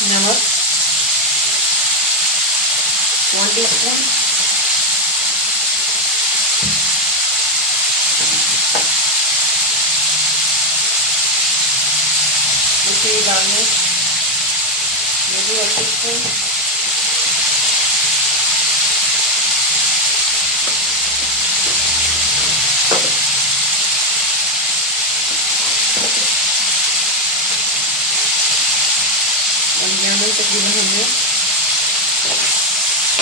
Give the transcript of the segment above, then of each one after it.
नमक 1 टीस्पून, कश्मीरी लाल मिर्च ये भी 1 टीस्पून, तकरीबन हो गया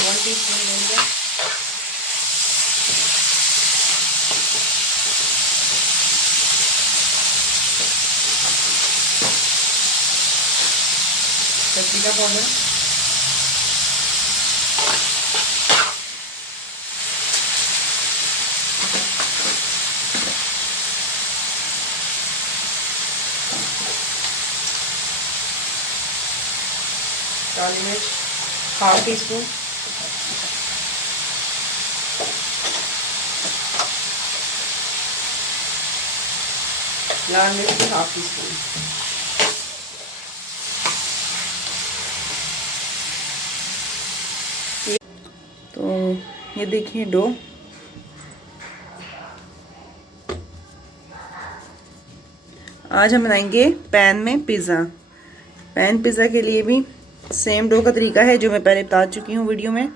1 टीस्पून लेंगे। पेपरिका पाउडर, काली मिर्च 1/2 टीस्पून, लाल मिर्च 1/2 टीस्पून। तो ये देखिए डो। आज हम बनाएंगे पैन में पिज़्ज़ा। पैन पिज़्ज़ा के लिए भी सेम डो का तरीका है जो मैं पहले बता चुकी हूँ वीडियो में,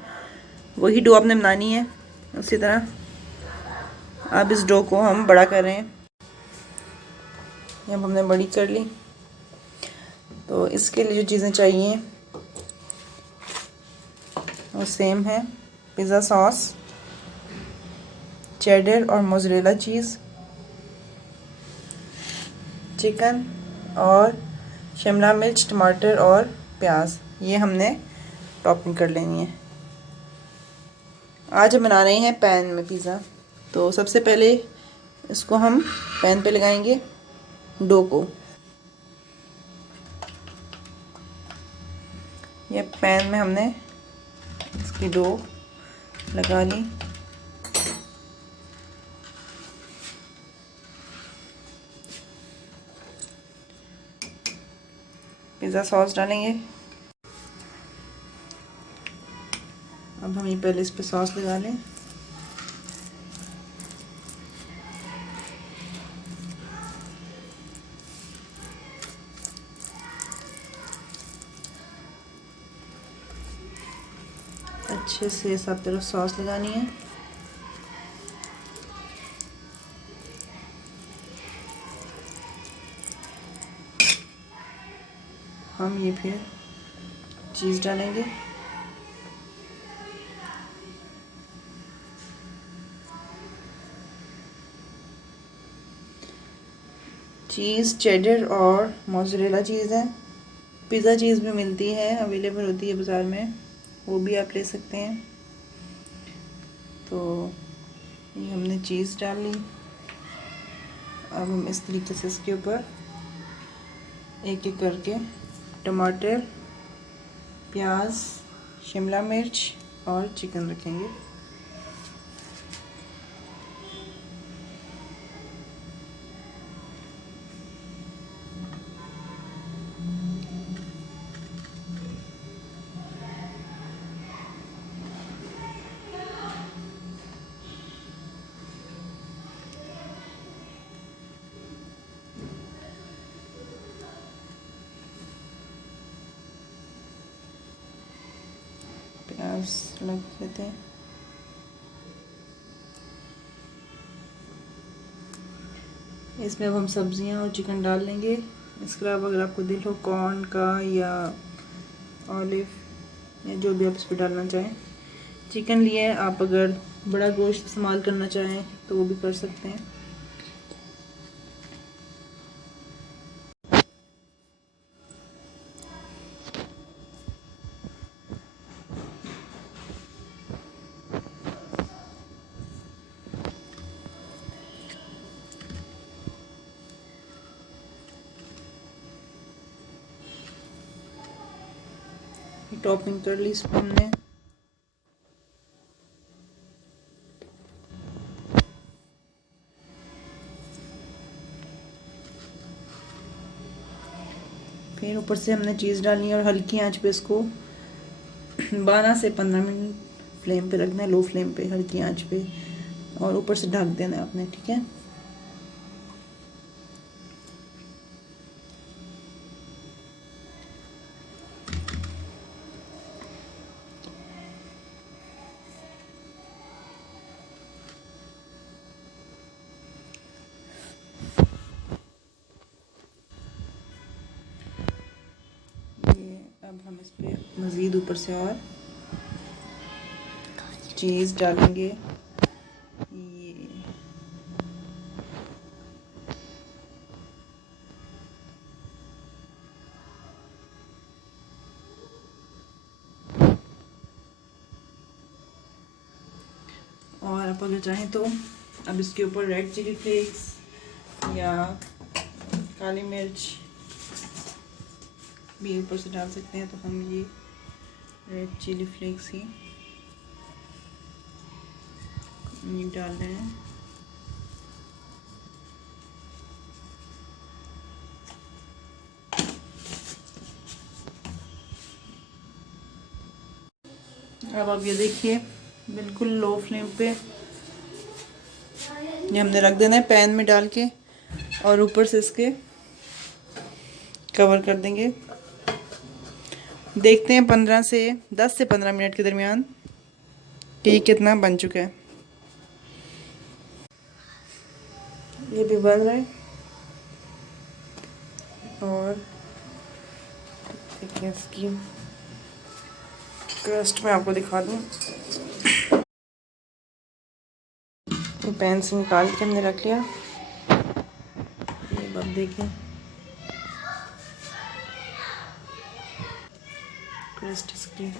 वही डो आपने बनानी है। उसी तरह अब इस डो को हम बड़ा कर रहे हैं। अब हमने बड़ी कर ली। तो इसके लिए जो चीज़ें चाहिए वो सेम है, पिज़्ज़ा सॉस, चेडर और मोज़रेला चीज़, चिकन और शिमला मिर्च, टमाटर और प्याज, ये हमने टॉपिंग कर लेनी है। आज हम बना रहे हैं पैन में पिज़्ज़ा। तो सबसे पहले इसको हम पैन पे लगाएंगे डो को। ये पैन में हमने इसकी डो लगा ली। पिज़्ज़ा सॉस डालेंगे। अब हम ये पहले इस पे सॉस लगा लें। अच्छे से सब तरफ सॉस लगानी है। हम ये फिर चीज़ डालेंगे। चीज़ चेडर और मोज़रेला चीज़ है। पिज़्ज़ा चीज़ भी मिलती है, अवेलेबल होती है बाज़ार में, वो भी आप ले सकते हैं। तो ये हमने चीज़ डाल ली। अब हम इस तरीके से इसके ऊपर एक एक करके टमाटर, प्याज, शिमला मिर्च और चिकन रखेंगे। प्याज लग देते हैं। इसमें अब हम सब्जियां और चिकन डाल लेंगे। इसके अलावा अगर आपको दिल हो कॉर्न का या ऑलिव या जो भी आप इस पर डालना चाहें। चिकन लिए आप अगर बड़ा गोश्त इस्तेमाल करना चाहें तो वो भी कर सकते हैं। टॉपिंग कर ली इस पर हमने। फिर ऊपर से हमने चीज़ डालनी है और हल्की आंच पे इसको 12 से 15 मिनट फ्लेम पे रखना है, लो फ्लेम पे, हल्की आंच पे, और ऊपर से ढक देना है आपने, ठीक है। ये अब हम इस पे मज़ीद ऊपर से और चीज़ डालेंगे। ये और आप अगर चाहें तो अब इसके ऊपर रेड चिली फ्लेक्स या काली मिर्च भी ऊपर से डाल सकते हैं। तो हम ये रेड चिली फ्लेक्स ही डाल रहे हैं। अब आप ये देखिए, बिल्कुल लो फ्लेम पे ये हमने रख देना है पैन में डाल के, और ऊपर से इसके कवर कर देंगे। देखते हैं 10 से 15 मिनट के दरमियान कि ये कितना बन चुका है। ये भी बन रहा है, और देखिए इसकी क्रस्ट मैं आपको दिखा दूँ। पैन से निकाल के हमने रख लिया। ये अब देखिए क्रस्ट इसकी